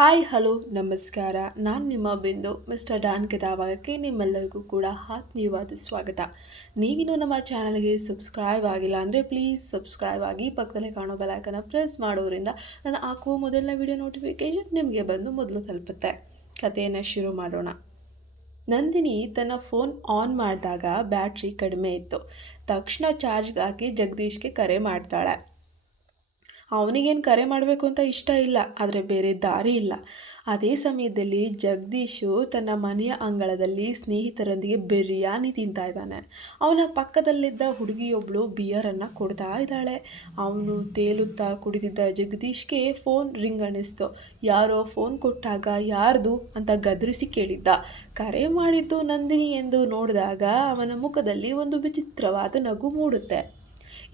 Hi, hello, ನಮಸ್ಕಾರ. ನಾನು ನಿಮ್ಮ ಬಿಂದು, ಮಿಸ್ಟರ್ ಡಾನ್ ಕದಾವಾಗಕ್ಕೆ ನಿಮ್ಮೆಲ್ಲರಿಗೂ ಕೂಡ ಆತ್ಮೀಯವಾದ ಸ್ವಾಗತ. ನೀವಿನ್ನೂ ನಮ್ಮ ಚಾನಲ್ಗೆ ಸಬ್ಸ್ಕ್ರೈಬ್ ಆಗಿಲ್ಲ ಅಂದರೆ ಪ್ಲೀಸ್ ಸಬ್ಸ್ಕ್ರೈಬ್ ಆಗಿ ಪಕ್ಕದಲ್ಲೇ ಕಾಣೋ ಬೆಲೈಕನ್ನು ಪ್ರೆಸ್ ಮಾಡೋದ್ರಿಂದ ನಾನು ಹಾಕುವ ಮೊದಲನೇ ವಿಡಿಯೋ ನೋಟಿಫಿಕೇಷನ್ ನಿಮಗೆ ಬಂದು ಮೊದಲು ತಲುಪುತ್ತೆ. ಕಥೆಯನ್ನು ಶುರು ಮಾಡೋಣ. ನಂದಿನಿ ತನ್ನ ಫೋನ್ ಆನ್ ಮಾಡಿದಾಗ ಬ್ಯಾಟ್ರಿ ಕಡಿಮೆ ಇತ್ತು. ತಕ್ಷಣ ಚಾರ್ಜ್ಗೆ ಹಾಕಿ ಜಗದೀಶ್ಗೆ ಕರೆ ಮಾಡ್ತಾಳೆ. ಅವನಿಗೇನು ಕರೆ ಮಾಡಬೇಕು ಅಂತ ಇಷ್ಟ ಇಲ್ಲ, ಆದರೆ ಬೇರೆ ದಾರಿ ಇಲ್ಲ. ಅದೇ ಸಮಯದಲ್ಲಿ ಜಗದೀಶು ತನ್ನ ಮನೆಯ ಅಂಗಳದಲ್ಲಿ ಸ್ನೇಹಿತರೊಂದಿಗೆ ಬಿರಿಯಾನಿ ತಿಂತಾ ಇದ್ದಾನೆ. ಅವನ ಪಕ್ಕದಲ್ಲಿದ್ದ ಹುಡುಗಿಯೊಬ್ಬಳು ಬಿಯರನ್ನು ಕೊಡ್ತಾ ಇದ್ದಾಳೆ. ಅವನು ತೇಲುತ್ತಾ ಕುಡಿದಿದ್ದ ಜಗದೀಶ್ಗೆ ಫೋನ್ ರಿಂಗ್ ಅನ್ನಿಸ್ತು. ಯಾರೋ ಫೋನ್ ಕೊಟ್ಟಾಗ ಯಾರ್ದು ಅಂತ ಗದರಿಸಿ ಕೇಳಿದ್ದ. ಕರೆ ಮಾಡಿದ್ದು ನಂದಿನಿ ಎಂದು ನೋಡಿದಾಗ ಅವನ ಮುಖದಲ್ಲಿ ಒಂದು ವಿಚಿತ್ರವಾದ ನಗು ಮೂಡುತ್ತೆ.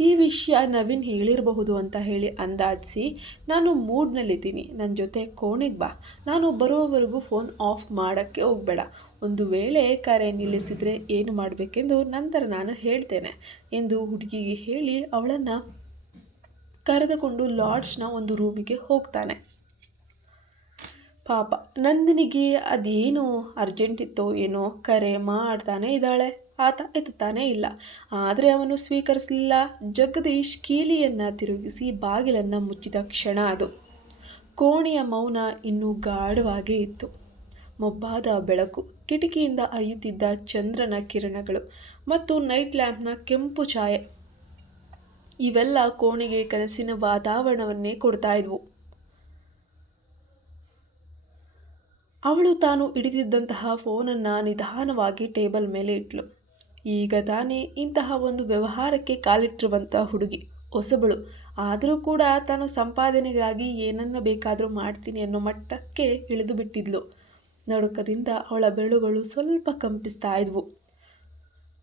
ಈ ವಿಷಯ ನವೀನ್ ಹೇಳಿರಬಹುದು ಅಂತ ಹೇಳಿ ಅಂದಾಜಿಸಿ, ನಾನು ಮೂಡ್ನಲ್ಲಿದ್ದೀನಿ. ನನ್ನ ಜೊತೆ ಕೋಣೆಗೆ ಬಾ. ನಾನು ಬರುವವರೆಗೂ ಫೋನ್ ಆಫ್ ಮಾಡೋಕ್ಕೆ ಹೋಗಬೇಡ. ಒಂದು ವೇಳೆ ಕರೆ ನಿಲ್ಲಿಸಿದರೆ ಏನು ಮಾಡಬೇಕೆಂದು ನಂತರ ನಾನು ಹೇಳ್ತೇನೆ ಎಂದು ಹುಡುಗಿಗೆ ಹೇಳಿ ಅವಳನ್ನು ಕರೆದುಕೊಂಡು ಲಾಡ್ಜ್ನ ಒಂದು ರೂಮಿಗೆ ಹೋಗ್ತಾನೆ. ಪಾಪ, ನಂದಿನಿಗೆ ಅದೇನು ಅರ್ಜೆಂಟ್ ಇತ್ತೋ ಏನೋ ಕರೆ ಮಾಡ್ತಾನೆ ಇದ್ದಾಳೆ. ಆತ ಎತ್ತುತ್ತಾನೇ ಇಲ್ಲ. ಆದರೆ ಅವನು ಸ್ವೀಕರಿಸಲಿಲ್ಲ. ಜಗದೀಶ್ ಕೀಲಿಯನ್ನು ತಿರುಗಿಸಿ ಬಾಗಿಲನ್ನು ಮುಚ್ಚಿದ ಕ್ಷಣ ಅದು. ಕೋಣೆಯ ಮೌನ ಇನ್ನೂ ಗಾಢವಾಗೇ ಇತ್ತು. ಮೊಬ್ಬಾದ ಬೆಳಕು, ಕಿಟಕಿಯಿಂದ ಅಯ್ಯುತ್ತಿದ್ದ ಚಂದ್ರನ ಕಿರಣಗಳು ಮತ್ತು ನೈಟ್ ಲ್ಯಾಂಪ್ನ ಕೆಂಪು ಛಾಯೆ, ಇವೆಲ್ಲ ಕೋಣೆಗೆ ಕನಸಿನ ವಾತಾವರಣವನ್ನೇ ಕೊಡ್ತಾ ಇದ್ವು. ಅವಳು ತಾನು ಹಿಡಿದಿದ್ದಂತಹ ಫೋನನ್ನು ನಿಧಾನವಾಗಿ ಟೇಬಲ್ ಮೇಲೆ ಇಟ್ಲು. ಈಗ ತಾನೇ ಇಂತಹ ಒಂದು ವ್ಯವಹಾರಕ್ಕೆ ಕಾಲಿಟ್ಟಿರುವಂಥ ಹುಡುಗಿ. ಹೊಸಬಳು. ಆದರೂ ಕೂಡ ತಾನು ಸಂಪಾದನೆಗಾಗಿ ಏನನ್ನ ಬೇಕಾದರೂ ಮಾಡ್ತೀನಿ ಅನ್ನೋ ಮಟ್ಟಕ್ಕೆ ಇಳಿದು ಬಿಟ್ಟಿದ್ಲು. ನಡುಕದಿಂದ ಅವಳ ಬೆರಳುಗಳು ಸ್ವಲ್ಪ ಕಂಪಿಸ್ತಾ ಇದ್ವು.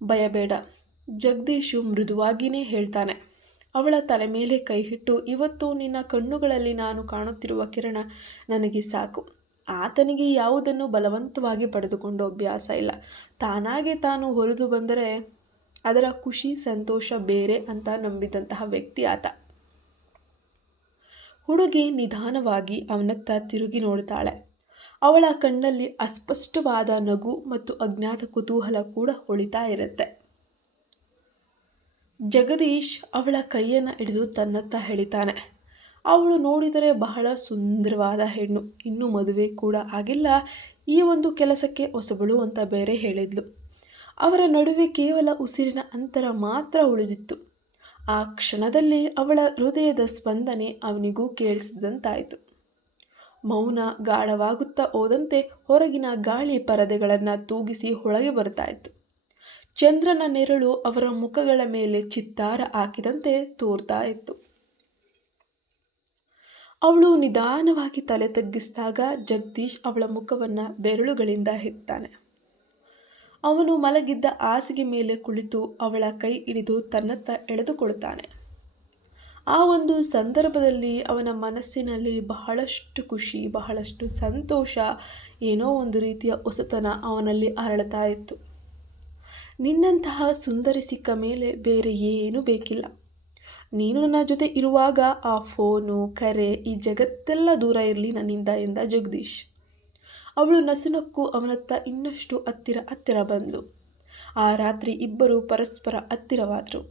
ಭಯಬೇಡ ಜಗದೀಶು ಮೃದುವಾಗಿಯೇ ಹೇಳ್ತಾನೆ. ಅವಳ ತಲೆ ಮೇಲೆ ಕೈಹಿಟ್ಟು ಇವತ್ತು ನಿನ್ನ ಕಣ್ಣುಗಳಲ್ಲಿ ನಾನು ಕಾಣುತ್ತಿರುವ ಕಿರಣ ನನಗೆ ಸಾಕು. ಆತನಿಗೆ ಯಾವುದನ್ನು ಬಲವಂತವಾಗಿ ಪಡೆದುಕೊಂಡು ಅಭ್ಯಾಸ ಇಲ್ಲ. ತಾನಾಗೆ ತಾನು ಹೊಲಿದು ಬಂದರೆ ಅದರ ಖುಷಿ, ಸಂತೋಷ ಬೇರೆ ಅಂತ ನಂಬಿದಂತಹ ವ್ಯಕ್ತಿ ಆತ. ಹುಡುಗಿ ನಿಧಾನವಾಗಿ ಅವನತ್ತ ತಿರುಗಿ ನೋಡ್ತಾಳೆ. ಅವಳ ಕಣ್ಣಲ್ಲಿ ಅಸ್ಪಷ್ಟವಾದ ನಗು ಮತ್ತು ಅಜ್ಞಾತ ಕುತೂಹಲ ಕೂಡ ಹೊಳಿತಾ ಇರುತ್ತೆ. ಜಗದೀಶ್ ಅವಳ ಕೈಯನ್ನು ಹಿಡಿದು ತನ್ನತ್ತ ಹೇಳಿತಾನೆ ಅವಳು ನೋಡಿದರೆ ಬಹಳ ಸುಂದರವಾದ ಹೆಣ್ಣು. ಇನ್ನೂ ಮದುವೆ ಕೂಡ ಆಗಿಲ್ಲ. ಈ ಒಂದು ಕೆಲಸಕ್ಕೆ ಹೊಸಬಳು ಅಂತ ಬೇರೆ ಹೇಳಿದ್ಲು. ಅವರ ನಡುವೆ ಕೇವಲ ಉಸಿರಿನ ಅಂತರ ಮಾತ್ರ ಉಳಿದಿತ್ತು. ಆ ಕ್ಷಣದಲ್ಲಿ ಅವಳ ಹೃದಯದ ಸ್ಪಂದನೆ ಅವನಿಗೂ ಕೇಳಿಸಿದಂತಾಯಿತು. ಮೌನ ಗಾಢವಾಗುತ್ತಾ ಹೋದಂತೆ ಹೊರಗಿನ ಗಾಳಿ ಪರದೆಗಳನ್ನು ತೂಗಿಸಿ ಒಳಗೆ ಬರ್ತಾ ಇತ್ತು ಚಂದ್ರನ ನೆರಳು ಅವರ ಮುಖಗಳ ಮೇಲೆ ಚಿತ್ತಾರ ಹಾಕಿದಂತೆ ತೋರ್ತಾ ಇತ್ತು ಅವಳು ನಿಧಾನವಾಗಿ ತಲೆ ತಗ್ಗಿಸಿದಾಗ ಜಗದೀಶ್ ಅವಳ ಮುಖವನ್ನು ಬೆರಳುಗಳಿಂದ ಹೆತ್ತಾನೆ ಅವನು ಮಲಗಿದ್ದ ಹಾಸಿಗೆ ಮೇಲೆ ಕುಳಿತು ಅವಳ ಕೈ ಹಿಡಿದು ತನ್ನತ್ತ ಎಳೆದುಕೊಳ್ತಾನೆ. ಆ ಒಂದು ಸಂದರ್ಭದಲ್ಲಿ ಅವನ ಮನಸ್ಸಿನಲ್ಲಿ ಬಹಳಷ್ಟು ಖುಷಿ, ಬಹಳಷ್ಟು ಸಂತೋಷ, ಏನೋ ಒಂದು ರೀತಿಯ ಹೊಸತನ ಅವನಲ್ಲಿ ಅರಳತಾ ಇತ್ತು. ನಿನ್ನಂತಹ ಸುಂದರಿ ಸಿಕ್ಕ ಮೇಲೆ ಬೇರೆ ಏನೂ ಬೇಕಿಲ್ಲ. ನೀನು ನನ್ನ ಜೊತೆ ಇರುವಾಗ ಆ ಫೋನು, ಕರೆ, ಈ ಜಗತ್ತೆಲ್ಲ ದೂರ ಇರಲಿ ನನ್ನಿಂದ ಎಂದ ಜಗದೀಶ್. ಅವಳು ನಸುನಕ್ಕೂ ಅವನತ್ತ ಇನ್ನಷ್ಟು ಹತ್ತಿರ ಹತ್ತಿರ ಬಂದು. ಆ ರಾತ್ರಿ ಇಬ್ಬರು ಪರಸ್ಪರ ಹತ್ತಿರವಾದರು.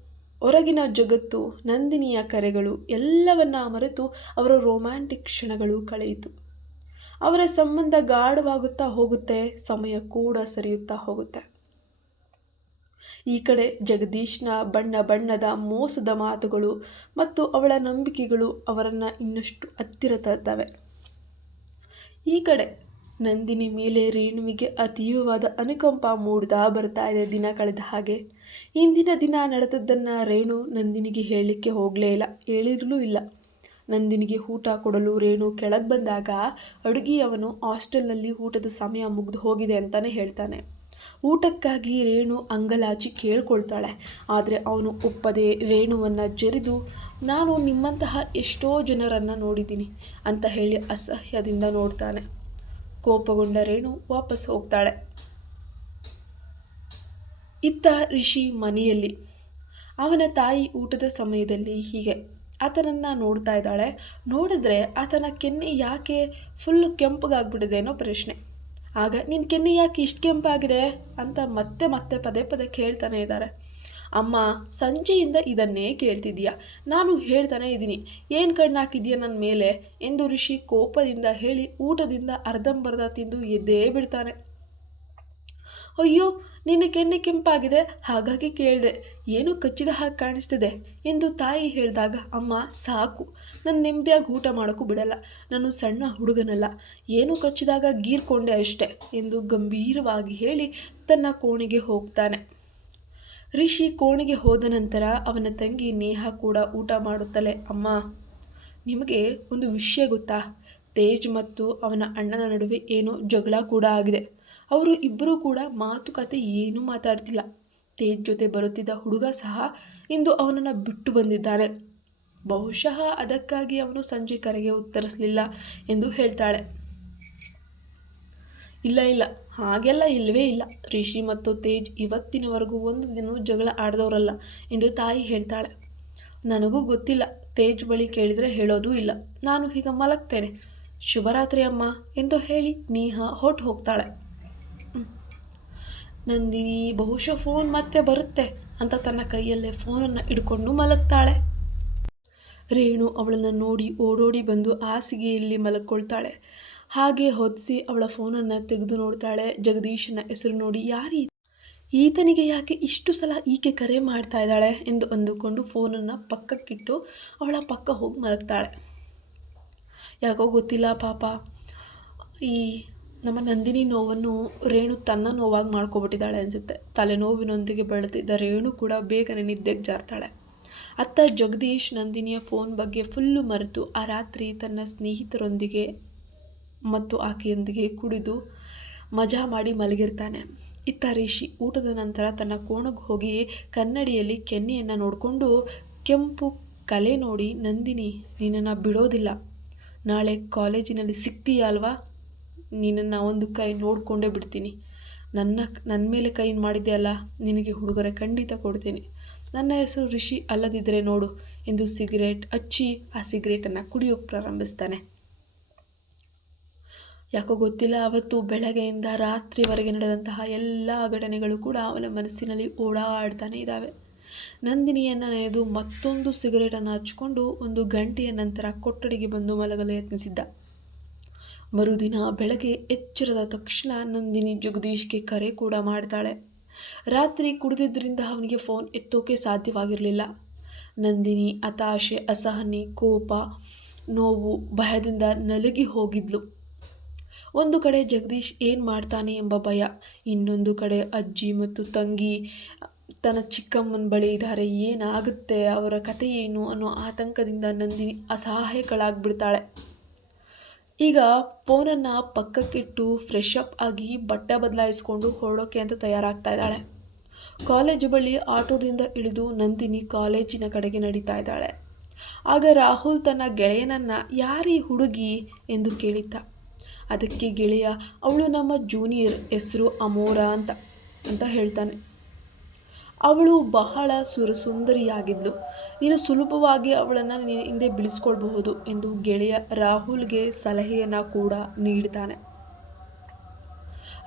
ಹೊರಗಿನ ಜಗತ್ತು, ನಂದಿನಿಯ ಕರೆಗಳು ಎಲ್ಲವನ್ನ ಮರೆತು ಅವರ ರೊಮ್ಯಾಂಟಿಕ್ ಕ್ಷಣಗಳು ಕಳೆಯಿತು. ಅವರ ಸಂಬಂಧ ಗಾಢವಾಗುತ್ತಾ ಹೋಗುತ್ತೆ, ಸಮಯ ಕೂಡ ಸರಿಯುತ್ತಾ ಹೋಗುತ್ತೆ. ಈ ಕಡೆ ಜಗದೀಶ್ನ ಬಣ್ಣ ಬಣ್ಣದ ಮೋಸದ ಮಾತುಗಳು ಮತ್ತು ಅವಳ ನಂಬಿಕೆಗಳು ಅವರನ್ನು ಇನ್ನಷ್ಟು ಹತ್ತಿರ ತರ್ತವೆ ಈ ಕಡೆ ನಂದಿನಿ ಮೇಲೆ ರೇಣುವಿಗೆ ಅತೀವವಾದ ಅನುಕಂಪ ಮೂಡ್ತಾ ಬರ್ತಾ ಇದೆ ದಿನ ಕಳೆದ ಹಾಗೆ. ಇಂದಿನ ದಿನ ನಡೆದದ್ದನ್ನು ರೇಣು ನಂದಿನಿಗೆ ಹೇಳಲಿಕ್ಕೆ ಹೋಗಲೇ ಇಲ್ಲ, ಹೇಳಿರಲೂ ಇಲ್ಲ. ನಂದಿನಿಗೆ ಊಟ ಕೊಡಲು ರೇಣು ಕೆಳಗೆ ಬಂದಾಗ ಅಡುಗೆಯವನು ಹಾಸ್ಟೆಲ್ನಲ್ಲಿ ಊಟದ ಸಮಯ ಮುಗಿದು ಹೋಗಿದೆ ಅಂತಲೇ ಹೇಳ್ತಾನೆ. ಊಟಕ್ಕಾಗಿ ರೇಣು ಅಂಗಲಾಚಿ ಕೇಳ್ಕೊಳ್ತಾಳೆ. ಆದರೆ ಅವನು ಒಪ್ಪದೆ ರೇಣುವನ್ನು ಜರಿದು, ನಾನು ನಿಮ್ಮಂತಹ ಎಷ್ಟೋ ಜನರನ್ನು ನೋಡಿದ್ದೀನಿ ಅಂತ ಹೇಳಿ ಅಸಹ್ಯದಿಂದ ನೋಡ್ತಾನೆ. ಕೋಪಗೊಂಡ ರೇಣು ವಾಪಸ್ ಹೋಗ್ತಾಳೆ. ಇತ್ತ ಋಷಿ ಮನೆಯಲ್ಲಿ. ಅವನ ತಾಯಿ ಊಟದ ಸಮಯದಲ್ಲಿ ಹೀಗೆ. ಆತನನ್ನು ನೋಡ್ತಾ ಇದ್ದಾಳೆ. ನೋಡಿದ್ರೆ ಆತನ ಕೆನ್ನೆ ಯಾಕೆ ಫುಲ್ಲು ಕೆಂಪಗಾಗ್ಬಿಟ್ಟಿದೆ ಅನ್ನೋ ಪ್ರಶ್ನೆ. ಆಗ ನಿನ್ನ ಕೆನ್ನೆ ಯಾಕೆ ಇಷ್ಟು ಕೆಂಪಾಗಿದೆ? ಅಂತ ಮತ್ತೆ ಮತ್ತೆ ಪದೇ ಪದೇ ಕೇಳ್ತಾನೆ ಇದ್ದಾರೆ ಅಮ್ಮ, ಸಂಜೆಯಿಂದ ಇದನ್ನೇ ಕೇಳ್ತಿದ್ದೀಯ? ನಾನು ಹೇಳ್ತಾನೆ ಇದ್ದೀನಿ. ಏನು ಕಣ್ಣು ಹಾಕಿದ್ಯಾ ನನ್ನ ಮೇಲೆ? ಎಂದು ಋಷಿ ಕೋಪದಿಂದ ಹೇಳಿ ಊಟದಿಂದ ಅರ್ಧಂಬರ್ಧ ತಿಂದು ಎದ್ದೇ ಬಿಡ್ತಾನೆ. ಅಯ್ಯೋ, ನಿನ್ನ ಕೆನ್ನೆ ಕೆಂಪಾಗಿದೆ. ಹಾಗಾಗಿ ಕೇಳಿದೆ, ಏನು ಕಚ್ಚಿದ ಹಾಗೆ ಕಾಣಿಸ್ತಿದೆ ಎಂದು ತಾಯಿ ಹೇಳಿದಾಗ, ಅಮ್ಮ, ಸಾಕು. ನಾನು ನೆಮ್ಮದಿಯಾಗಿ ಊಟ ಮಾಡೋಕ್ಕೂ ಬಿಡಲ್ಲ. ನಾನು ಸಣ್ಣ ಹುಡುಗನಲ್ಲ. ಏನು ಕಚ್ಚಿದಾಗ ಗೀರ್ಕೊಂಡೆ ಅಷ್ಟೆ ಎಂದು ಗಂಭೀರವಾಗಿ ಹೇಳಿ ತನ್ನ ಕೋಣೆಗೆ ಹೋಗ್ತಾನೆ. ರಿಷಿ ಕೋಣೆಗೆ ಹೋದ ನಂತರ ಅವನ ತಂಗಿ ನೇಹ ಕೂಡ ಊಟ ಮಾಡುತ್ತಲೇ, ಅಮ್ಮ, ನಿಮಗೆ ಒಂದು ವಿಷಯ ಗೊತ್ತಾ? ತೇಜ್ ಮತ್ತು ಅವನ ಅಣ್ಣನ ನಡುವೆ ಏನೋ ಜಗಳ ಕೂಡ ಆಗಿದೆ. ಅವರು ಇಬ್ಬರೂ ಕೂಡ ಮಾತುಕತೆ ಏನೂ ಮಾತಾಡ್ತಿಲ್ಲ. ತೇಜ್ ಜೊತೆ ಬರುತ್ತಿದ್ದ ಹುಡುಗ ಸಹ ಇಂದು ಅವನನ್ನು ಬಿಟ್ಟು ಬಂದಿದ್ದಾನೆ ಬಹುಶಃ ಅದಕ್ಕಾಗಿ ಅವನು ಸಂಜೆ ಕರೆಗೆ ಉತ್ತರಿಸಲಿಲ್ಲ ಎಂದು ಹೇಳ್ತಾಳೆ. ಇಲ್ಲ ಇಲ್ಲ, ಹಾಗೆಲ್ಲ ಇಲ್ಲವೇ ಇಲ್ಲ. ರಿಷಿ ಮತ್ತು ತೇಜ್ ಇವತ್ತಿನವರೆಗೂ ಒಂದು ದಿನ ಜಗಳ ಆಡ್ದವರಲ್ಲ ಎಂದು ತಾಯಿ ಹೇಳ್ತಾಳೆ. ನನಗೂ ಗೊತ್ತಿಲ್ಲ, ತೇಜ್ ಬಳಿ ಕೇಳಿದರೆ ಹೇಳೋದೂ ಇಲ್ಲ. ನಾನು ಈಗ ಮಲಗ್ತೇನೆ. ಶುಭರಾತ್ರಿ ಅಮ್ಮ ಎಂದು ಹೇಳಿ ನೀಹಾ ಹೊಟ್ಟು ಹೋಗ್ತಾಳೆ. ನಂದಿನಿ, ಬಹುಶಃ ಫೋನ್ ಮತ್ತೆ ಬರುತ್ತೆ ಅಂತ ತನ್ನ ಕೈಯಲ್ಲೇ ಫೋನನ್ನು ಹಿಡ್ಕೊಂಡು ಮಲಗ್ತಾಳೆ. ರೇಣು ಅವಳನ್ನು ನೋಡಿ ಓಡೋಡಿ ಬಂದು ಹಾಸಿಗೆಯಲ್ಲಿ ಮಲಗ್ಕೊಳ್ತಾಳೆ. ಹಾಗೆ ಹೊದಿಸಿ ಅವಳ ಫೋನನ್ನು ತೆಗೆದು ನೋಡ್ತಾಳೆ. ಜಗದೀಶನ ಹೆಸರು ನೋಡಿ, ಯಾರೀ ಈತನಿಗೆ ಯಾಕೆ ಇಷ್ಟು ಸಲ ಈಕೆ ಕರೆ ಮಾಡ್ತಾ ಇದ್ದಾಳೆ? ಎಂದು ಅಂದುಕೊಂಡು ಫೋನನ್ನು ಪಕ್ಕಕ್ಕಿಟ್ಟು ಅವಳ ಪಕ್ಕ ಹೋಗಿ ಮಲಗ್ತಾಳೆ. ಯಾಕೋ ಗೊತ್ತಿಲ್ಲ ಪಾಪ. ಈ ನಮ್ಮ ನಂದಿನಿ ನೋವನ್ನು ರೇಣು ತನ್ನ ನೋವಾಗಿ ಮಾಡ್ಕೊಬಿಟ್ಟಿದ್ದಾಳೆ ಅನಿಸುತ್ತೆ. ತಲೆನೋವಿನೊಂದಿಗೆ ಬೆಳೆದಿದ್ದ ರೇಣು ಕೂಡ ಬೇಗನೆ ನಿದ್ದೆಗೆ ಜಾರ್ತಾಳೆ. ಅತ್ತ ಜಗದೀಶ್ ನಂದಿನಿಯ ಫೋನ್ ಬಗ್ಗೆ ಫುಲ್ಲು ಮರೆತು ಆ ರಾತ್ರಿ ತನ್ನ ಸ್ನೇಹಿತರೊಂದಿಗೆ ಮತ್ತು ಆಕೆಯೊಂದಿಗೆ ಕುಡಿದು ಮಜಾ ಮಾಡಿ ಮಲಗಿರ್ತಾನೆ. ಇತ್ತ ರಿಷಿ ಊಟದ ನಂತರ ತನ್ನ ಕೋಣೆಗೆ ಹೋಗಿ ಕನ್ನಡಿಯಲ್ಲಿ ಕೆನ್ನೆಯನ್ನು ನೋಡಿಕೊಂಡು ಕೆಂಪು ಕಲೆ ನೋಡಿ, ನಂದಿನಿ, ನಿನ್ನನ್ನು ಬಿಡೋದಿಲ್ಲ. ನಾಳೆ ಕಾಲೇಜಿನಲ್ಲಿ ಸಿಗ್ತೀಯ ಅಲ್ವಾ? ನಿನ್ನನ್ನು ಒಂದು ಕೈ ನೋಡಿಕೊಂಡೇ ಬಿಡ್ತೀನಿ. ನನ್ನ ನನ್ನ ಮೇಲೆ ಕೈ ಅಲ್ಲ? ನಿನಗೆ ಹುಡುಗರೆ ಖಂಡಿತ ಕೊಡ್ತೀನಿ. ನನ್ನ ಹೆಸರು ರಿಷಿ ಅಲ್ಲದಿದ್ದರೆ ನೋಡು ಎಂದು ಸಿಗರೇಟ್ ಹಚ್ಚಿ ಆ ಸಿಗರೇಟನ್ನು ಕುಡಿಯೋಕೆ ಪ್ರಾರಂಭಿಸ್ತಾನೆ. ಯಾಕೋ ಗೊತ್ತಿಲ್ಲ, ಅವತ್ತು ಬೆಳಗ್ಗೆಯಿಂದ ರಾತ್ರಿವರೆಗೆ ನಡೆದಂತಹ ಎಲ್ಲ ಘಟನೆಗಳು ಕೂಡ ಅವನ ಮನಸ್ಸಿನಲ್ಲಿ ಓಡಾಡ್ತಾನೆ ಇದ್ದಾವೆ ನಂದಿನಿಯನ್ನು ನೆನೆದು ಮತ್ತೊಂದು ಸಿಗರೇಟನ್ನು ಹಚ್ಕೊಂಡು ಒಂದು ಗಂಟೆಯ ನಂತರ ಕೊಠಡಿಗೆ ಬಂದು ಮಲಗಲು ಯತ್ನಿಸಿದ್ದ. ಮರುದಿನ ಬೆಳಗ್ಗೆ ಎಚ್ಚರದ ತಕ್ಷಣ ನಂದಿನಿ ಜಗದೀಶ್ಗೆ ಕರೆ ಕೂಡ ಮಾಡ್ತಾಳೆ. ರಾತ್ರಿ ಕುಡಿದಿದ್ದರಿಂದ ಅವನಿಗೆ ಫೋನ್ ಎತ್ತೋಕೆ ಸಾಧ್ಯವಾಗಿರಲಿಲ್ಲ. ನಂದಿನಿ, ಹತಾಶೆ, ಅಸಹನೆ, ಕೋಪ, ನೋವು, ಭಯದಿಂದ ನಲುಗಿ ಹೋಗಿದ್ಲು. ಒಂದು ಕಡೆ ಜಗದೀಶ್ ಏನು ಮಾಡ್ತಾನೆ ಎಂಬ ಭಯ, ಇನ್ನೊಂದು ಕಡೆ ಅಜ್ಜಿ ಮತ್ತು ತಂಗಿ ತನ್ನ ಚಿಕ್ಕಮ್ಮನ ಬಳಿ ಇದ್ದಾರೆ, ಏನಾಗುತ್ತೆ, ಅವರ ಕಥೆ ಏನು ಅನ್ನೋ ಆತಂಕದಿಂದ ನಂದಿನಿ ಅಸಹಾಯಕಳಾಗ್ಬಿಡ್ತಾಳೆ. ಈಗ ಫೋನನ್ನು ಪಕ್ಕಕ್ಕಿಟ್ಟು ಫ್ರೆಶ್ ಅಪ್ ಆಗಿ ಬಟ್ಟೆ ಬದಲಾಯಿಸ್ಕೊಂಡು ಹೊರಡೋಕೆ ಅಂತ ತಯಾರಾಗ್ತಾ ಇದ್ದಾಳೆ. ಕಾಲೇಜು ಬಳಿ ಆಟೋದಿಂದ ಇಳಿದು ನಂದಿನಿ ಕಾಲೇಜಿನ ಕಡೆಗೆ ನಡೀತಾ ಇದ್ದಾಳೆ. ಆಗ ರಾಹುಲ್ ತನ್ನ ಗೆಳೆಯನನ್ನು ಯಾರೀ ಹುಡುಗಿ ಎಂದು ಕೇಳಿದ್ದ. ಅದಕ್ಕೆ ಗೆಳೆಯ, ಅವಳು ನಮ್ಮ ಜೂನಿಯರ್ ಹೆಸರು ಅಮೋರ ಅಂತ ಅಂತ ಹೇಳ್ತಾನೆ. ಅವಳು ಬಹಳ ಸುರಸುಂದರಿಯಾಗಿದ್ಲು. ನೀನು ಸುಲಭವಾಗಿ ಅವಳನ್ನು ನೀನು ಹಿಂದೆ ಬಿಡಿಸ್ಕೊಳ್ಬಹುದು ಎಂದು ಗೆಳೆಯ ರಾಹುಲ್ಗೆ ಸಲಹೆಯನ್ನು ಕೂಡ ನೀಡ್ತಾನೆ.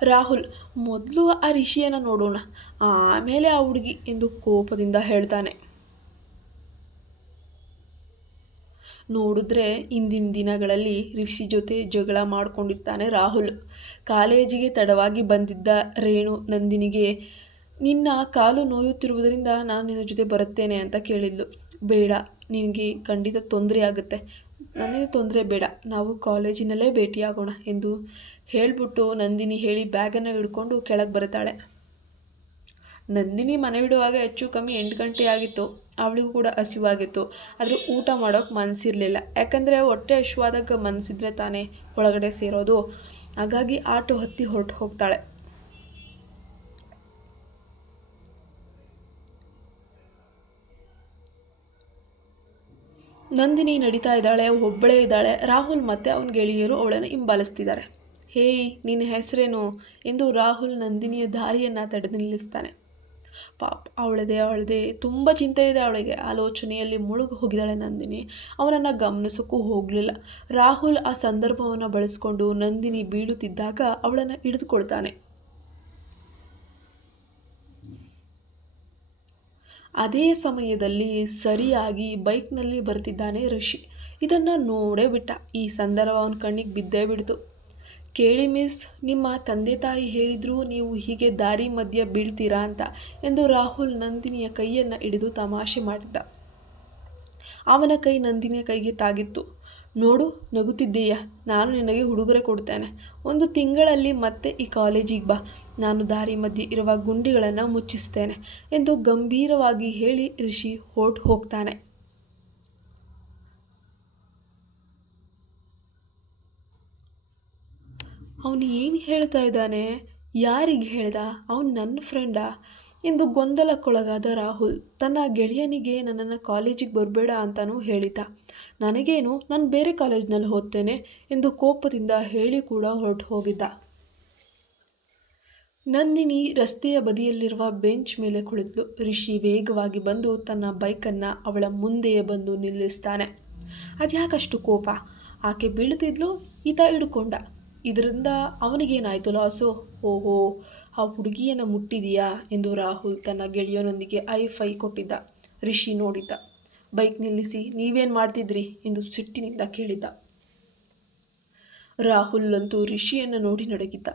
ರಾಹುಲ್, ಮೊದಲು ಆ ರಿಷಿಯನ್ನು ನೋಡೋಣ, ಆಮೇಲೆ ಆ ಹುಡುಗಿ ಎಂದು ಕೋಪದಿಂದ ಹೇಳ್ತಾನೆ. ನೋಡಿದ್ರೆ ಇಂದಿನ ದಿನಗಳಲ್ಲಿ ರಿಷಿ ಜೊತೆ ಜಗಳ ಮಾಡ್ಕೊಂಡಿರ್ತಾನೆ ರಾಹುಲ್. ಕಾಲೇಜಿಗೆ ತಡವಾಗಿ ಬಂದಿದ್ದ ರೇಣು ನಂದಿನಿಗೆ ನಿನ್ನ ಕಾಲು ನೋಯುತ್ತಿರುವುದರಿಂದ ನಾನು ನಿನ್ನ ಜೊತೆ ಬರುತ್ತೇನೆ ಅಂತ ಕೇಳಿದ್ಲು. ಬೇಡ, ನಿನಗೆ ಖಂಡಿತ ತೊಂದರೆ ಆಗುತ್ತೆ. ನನಗೆ ತೊಂದರೆ ಬೇಡ, ನಾವು ಕಾಲೇಜಿನಲ್ಲೇ ಭೇಟಿಯಾಗೋಣ ಎಂದು ಹೇಳಿಬಿಟ್ಟು ನಂದಿನಿ ಹೇಳಿ ಬ್ಯಾಗನ್ನು ಹಿಡ್ಕೊಂಡು ಕೆಳಗೆ ಬರುತ್ತಾಳೆ. ನಂದಿನಿ ಮನೆ ಬಿಡುವಾಗ ಹೆಚ್ಚು ಕಮ್ಮಿ ಎಂಟು ಗಂಟೆ ಆಗಿತ್ತು. ಅವಳಿಗೂ ಕೂಡ ಹಸಿವಾಗಿತ್ತು. ಆದರೆ ಊಟ ಮಾಡೋಕೆ ಮನಸ್ಸಿರಲಿಲ್ಲ ಯಾಕಂದರೆ ಹೊಟ್ಟೆ ಹಸಿವಾದಾಗ ಮನಸ್ಸಿದ್ರೆ ತಾನೇ ಒಳಗಡೆ ಸೇರೋದು. ಹಾಗಾಗಿ ಆಟೋ ಹತ್ತಿ ಹೊರಟು ಹೋಗ್ತಾಳೆ. ನಂದಿನಿ ನಡೀತಾ ಇದ್ದಾಳೆ, ಒಬ್ಬಳೇ ಇದ್ದಾಳೆ. ರಾಹುಲ್ ಮತ್ತು ಅವನ ಗೆಳೆಯರು ಅವಳನ್ನು ಹಿಂಬಾಲಿಸ್ತಿದ್ದಾರೆ. ಹೇಯ್ ನಿನ್ನ ಹೆಸರೇನು? ಎಂದು ರಾಹುಲ್ ನಂದಿನಿಯ ದಾರಿಯನ್ನು ತಡೆದು ನಿಲ್ಲಿಸ್ತಾನೆ. ಪಾಪ್, ಅವಳದೇ ಅವಳದೇ. ತುಂಬ ಚಿಂತೆ ಇದೆ ಅವಳಿಗೆ. ಆಲೋಚನೆಯಲ್ಲಿ ಮುಳುಗಿ ಹೋಗಿದ್ದಾಳೆ ನಂದಿನಿ. ಅವನನ್ನು ಗಮನಿಸೋಕ್ಕೂ ಹೋಗಲಿಲ್ಲ. ರಾಹುಲ್ ಆ ಸಂದರ್ಭವನ್ನು ಬಳಸಿಕೊಂಡು ನಂದಿನಿ ಬೀಳುತ್ತಿದ್ದಾಗ ಅವಳನ್ನು ಹಿಡಿದುಕೊಳ್ತಾನೆ. ಅದೇ ಸಮಯದಲ್ಲಿ ಸರಿಯಾಗಿ ಬೈಕ್ನಲ್ಲಿ ಬರ್ತಿದ್ದಾನೆ ಋಷಿ ಇದನ್ನು ನೋಡೇ ಬಿಟ್ಟ. ಈ ಸಂದರ್ಭ ಅವನ ಕಣ್ಣಿಗೆ ಬಿದ್ದೇ ಬಿಡ್ತು. ಕೇಳಿ ಮಿಸ್, ನಿಮ್ಮ ತಂದೆ ತಾಯಿ ಹೇಳಿದ್ರು ನೀವು ಹೀಗೆ ದಾರಿ ಮಧ್ಯೆ ಬೀಳ್ತೀರಾ ಅಂತ ಎಂದು ರಾಹುಲ್ ನಂದಿನಿಯ ಕೈಯನ್ನು ಹಿಡಿದು ತಮಾಷೆ ಮಾಡಿದ್ದ. ಅವನ ಕೈ ನಂದಿನಿಯ ಕೈಗೆ ತಾಗಿತ್ತು. ನೋಡು, ನಗುತ್ತಿದ್ದೀಯ? ನಾನು ನಿನಗೆ ಹುಡುಗರೆ ಕೊಡ್ತೇನೆ. ಒಂದು ತಿಂಗಳಲ್ಲಿ ಮತ್ತೆ ಈ ಕಾಲೇಜಿಗೆ ಬಾ. ನಾನು ದಾರಿ ಮಧ್ಯೆ ಇರುವ ಗುಂಡಿಗಳನ್ನು ಮುಚ್ಚಿಸ್ತೇನೆ ಎಂದು ಗಂಭೀರವಾಗಿ ಹೇಳಿ ಋಷಿ ಹೊರ್ಟು ಹೋಗ್ತಾನೆ. ಅವನು ಏನು ಹೇಳ್ತಾ ಇದ್ದಾನೆ? ಯಾರಿಗೆ ಹೇಳ್ದ? ಅವನು ನನ್ನ ಫ್ರೆಂಡಾ ಎಂದು ಗೊಂದಲಕ್ಕೊಳಗಾದ ರಾಹುಲ್ ತನ್ನ ಗೆಳೆಯನಿಗೆ ನನ್ನನ್ನು ಕಾಲೇಜಿಗೆ ಬರಬೇಡ ಅಂತಲೂ ಹೇಳಿದ. ನನಗೇನು? ನಾನು ಬೇರೆ ಕಾಲೇಜ್ನಲ್ಲಿ ಓದ್ತೇನೆ ಎಂದು ಕೋಪದಿಂದ ಹೇಳಿ ಕೂಡ ಹೊರಟು ಹೋಗಿದ್ದ. ನಂದಿನಿ ರಸ್ತೆಯ ಬದಿಯಲ್ಲಿರುವ ಬೆಂಚ್ ಮೇಲೆ ಕುಳಿತಳು. ರಿಷಿ ವೇಗವಾಗಿ ಬಂದು ತನ್ನ ಬೈಕನ್ನು ಅವಳ ಮುಂದೆಯೇ ಬಂದು ನಿಲ್ಲಿಸ್ತಾನೆ. ಅದ್ಯಾಕಷ್ಟು ಕೋಪ? ಆಕೆ ಬೀಳ್ತಿದ್ಲು, ಈತ ಹಿಡ್ಕೊಂಡ. ಇದರಿಂದ ಅವನಿಗೇನಾಯಿತು ಲಾಸು? ಓಹೋ ಆ ಹುಡುಗಿಯನ್ನು ಮುಟ್ಟಿದೀಯಾ ಎಂದು ರಾಹುಲ್ ತನ್ನ ಗೆಳೆಯನೊಂದಿಗೆ ಐ ಫೈ ಕೊಟ್ಟಿದ್ದ. ರಿಷಿ ನೋಡಿದ್ದ. ಬೈಕ್ ನಿಲ್ಲಿಸಿ, ನೀವೇನು ಮಾಡ್ತಿದ್ರಿ? ಎಂದು ಸಿಟ್ಟಿನಿಂದ ಕೇಳಿದ್ದ. ರಾಹುಲ್ ಅಂತೂ ರಿಷಿಯನ್ನು ನೋಡಿ ನಡಗಿದ್ದ.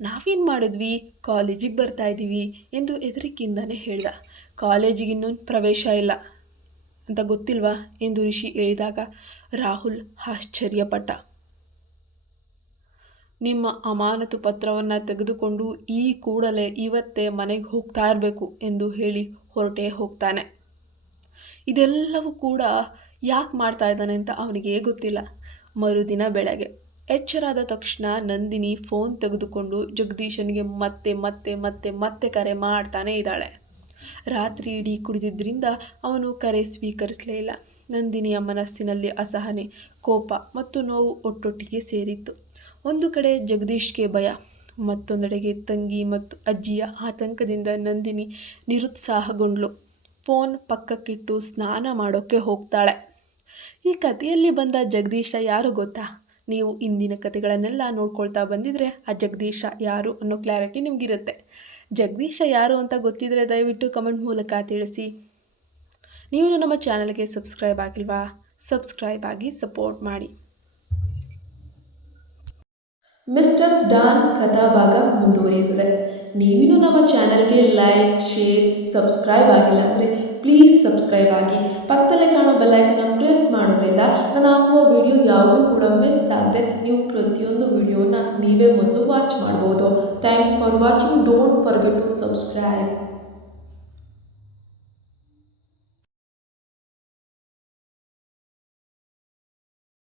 ನಾವೇನು ಮಾಡಿದ್ವಿ? ಕಾಲೇಜಿಗೆ ಬರ್ತಾ ಇದ್ದೀವಿ ಎಂದು ಹೆದರಿಕೆಯಿಂದನೇ ಹೇಳಿದ. ಕಾಲೇಜಿಗಿನ್ನೂ ಪ್ರವೇಶ ಇಲ್ಲ ಅಂತ ಗೊತ್ತಿಲ್ವಾ? ಎಂದು ರಿಷಿ ಹೇಳಿದಾಗ ರಾಹುಲ್ ಆಶ್ಚರ್ಯಪಟ್ಟ. ನಿಮ್ಮ ಅಮಾನತು ಪತ್ರವನ್ನು ತೆಗೆದುಕೊಂಡು ಈ ಕೂಡಲೇ ಇವತ್ತೇ ಮನೆಗೆ ಹೋಗ್ತಾ ಇರಬೇಕು ಎಂದು ಹೇಳಿ ಹೊರಟೇ ಹೋಗ್ತಾನೆ. ಇದೆಲ್ಲವೂ ಕೂಡ ಯಾಕೆ ಮಾಡ್ತಾ ಇದ್ದಾನೆ ಅಂತ ಅವನಿಗೆ ಗೊತ್ತಿಲ್ಲ. ಮರುದಿನ ಬೆಳಗ್ಗೆ ಎಚ್ಚರಾದ ತಕ್ಷಣ ನಂದಿನಿ ಫೋನ್ ತೆಗೆದುಕೊಂಡು ಜಗದೀಶನಿಗೆ ಮತ್ತೆ ಮತ್ತೆ ಮತ್ತೆ ಮತ್ತೆ ಕರೆ ಮಾಡ್ತಾನೆ ಇದ್ದಾಳೆ. ರಾತ್ರಿ ಇಡೀ ಕುಡಿದಿದ್ದರಿಂದ ಅವನು ಕರೆ ಸ್ವೀಕರಿಸಲೇ ಇಲ್ಲ. ನಂದಿನಿಯ ಮನಸ್ಸಿನಲ್ಲಿ ಅಸಹನೆ, ಕೋಪ ಮತ್ತು ನೋವು ಒಟ್ಟೊಟ್ಟಿಗೆ ಸೇರಿತ್ತು. ಒಂದು ಕಡೆ ಜಗದೀಶ್ಗೆ ಭಯ, ಮತ್ತೊಂದೆಡೆಗೆ ತಂಗಿ ಮತ್ತು ಅಜ್ಜಿಯ ಆತಂಕದಿಂದ ನಂದಿನಿ ನಿರುತ್ಸಾಹಗೊಂಡ್ಳು. ಫೋನ್ ಪಕ್ಕಕ್ಕಿಟ್ಟು ಸ್ನಾನ ಮಾಡೋಕ್ಕೆ ಹೋಗ್ತಾಳೆ. ಈ ಕಥೆಯಲ್ಲಿ ಬಂದ ಜಗದೀಶ ಯಾರು ಗೊತ್ತಾ? ನೀವು ಇಂದಿನ ಕಥೆಗಳನ್ನೆಲ್ಲ ನೋಡ್ಕೊಳ್ತಾ ಬಂದಿದ್ರೆ ಆ ಜಗದೀಶ ಯಾರು ಅನ್ನೋ ಕ್ಲಾರಿಟಿ ನಿಮಗಿರುತ್ತೆ. ಜಗದೀಶ ಯಾರು ಅಂತ ಗೊತ್ತಿದ್ರೆ ದಯವಿಟ್ಟು ಕಮೆಂಟ್ ಮೂಲಕ ತಿಳಿಸಿ. ನೀವು ನಮ್ಮ ಚಾನಲ್ಗೆ ಸಬ್ಸ್ಕ್ರೈಬ್ ಆಗಿಲ್ವಾ? ಸಬ್ಸ್ಕ್ರೈಬ್ ಆಗಿ ಸಪೋರ್ಟ್ ಮಾಡಿ. ಮಿಸ್ಟರ್ಸ್ ಡಾನ್ ಕಥಾಭಾಗ ಮುಂದುವರಿಯುತ್ತದೆ. ನೀವಿನ್ನೂ ನಮ್ಮ ಚಾನಲ್ಗೆ ಲೈಕ್, ಶೇರ್, ಸಬ್ಸ್ಕ್ರೈಬ್ ಆಗಿಲ್ಲ ಅಂದರೆ ಪ್ಲೀಸ್ ಸಬ್ಸ್ಕ್ರೈಬ್ ಆಗಿ. ಪಕ್ಕದಲ್ಲೇ ಕಾಣೋ ಬೆಲ್ಲೈಕನ್ನ ಪ್ರೆಸ್ ಮಾಡೋದ್ರಿಂದ ನಾನು ಹಾಕುವ ವಿಡಿಯೋ ಯಾವುದೂ ಕೂಡ ಮಿಸ್ ಆಗದೆ ನೀವು ಪ್ರತಿಯೊಂದು ವಿಡಿಯೋನ ನೀವೇ ಮೊದಲು ವಾಚ್ ಮಾಡ್ಬೋದು. Thanks for watching. Don't forget to subscribe.